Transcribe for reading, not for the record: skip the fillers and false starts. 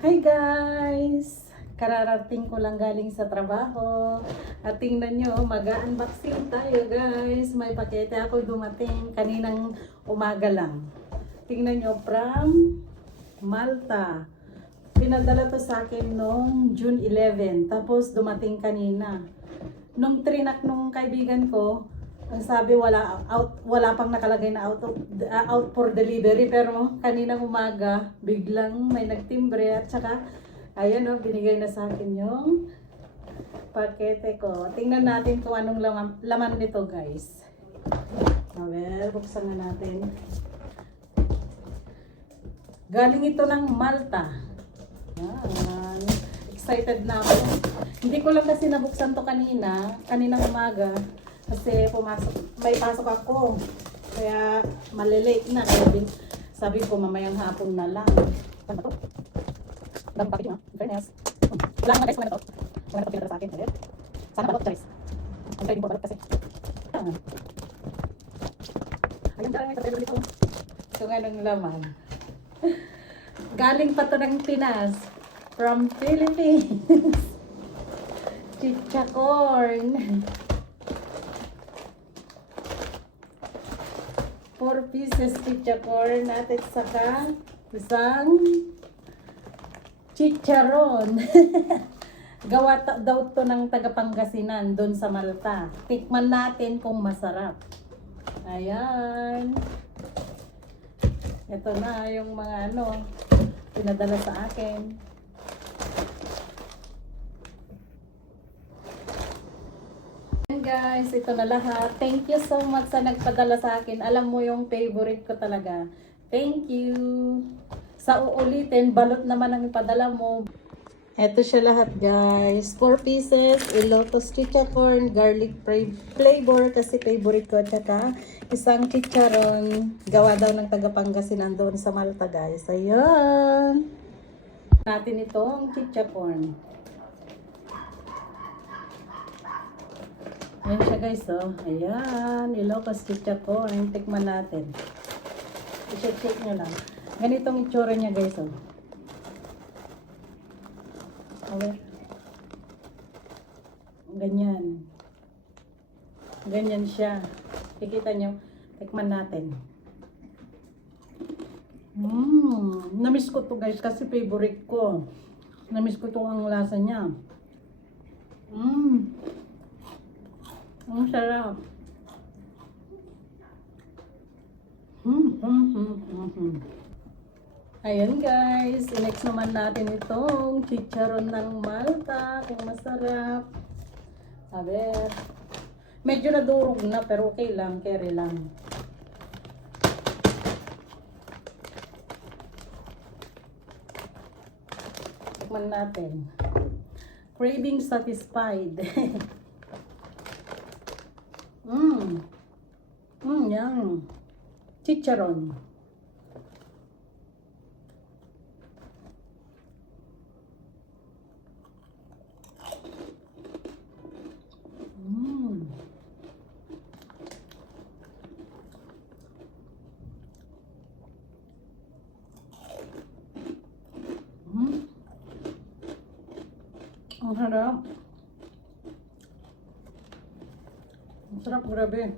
Hi guys! Kararating ko lang galing sa trabaho. At tingnan nyo, mag-unboxing tayo guys. May pakete ako dumating kaninang umaga lang. Tingnan nyo, from Malta. Pinadala to sa akin noong June 11. Tapos dumating kanina. Nung trinak nung kaibigan ko, ang sabi wala pang nakalagay na out for delivery, pero kaninang umaga biglang may nagtimbre at saka ayan binigay na sa akin yung pakete ko. Tingnan natin kung anong laman nito guys. Well, buksan na natin. Galing ito ng Malta. Yan. Excited na ako. Hindi ko lang kasi nabuksan to kaninang umaga. Kasi may pasok ako. Kaya malilate na. Kaya sabi ko mamayang hapon na lang. Ano to? Daming packaging ha. In fairness. Wala nga guys. Wala na to. Wala na to pinatala sa akin. Sana balot guys. Ang trading po balot kasi. Ayun guys. Sa dito. Ito nga ng laman. Galing pa to ng Pinas. From Philippines. Chicha corn. 4 pieces chicha corn natin, saka isang chicharon. Gawa daw to ng taga-Pangasinan doon sa Malta. Tikman natin kung masarap. Ayan. Ito na yung mga pinadala sa akin. Guys, ito na lahat. Thank you so much sa nagpadala sa akin. Alam mo yung favorite ko talaga. Thank you. Sa uulitin, balot naman ang ipadala mo. Ito siya lahat guys. 4 pieces, Ilocos chicha corn, garlic flavor kasi favorite ko. At saka isang chicharon. Gawa daw ng taga-Pangasinan doon sa Malta guys. Ayan. Natin itong chicha corn. Ayan siya guys, oh. Ayan, Ilocos chicha corn. Tikman natin. I-check nyo lang. Ganitong itsura niya guys, oh. Okay. Ganyan. Ganyan siya. Kikita nyo. Tikman natin. Namiss ko to guys kasi favorite ko. Namiss ko to ang lasa niya. Ang sarap. Ayan guys, next naman natin itong chicharon ng Malta, kung masarap. Aber, medyo nadurog na pero okay lang, carry lang. Tikman natin. Craving satisfied. Yan. Chicharon. Ang sarap. Ang sarap, grabe.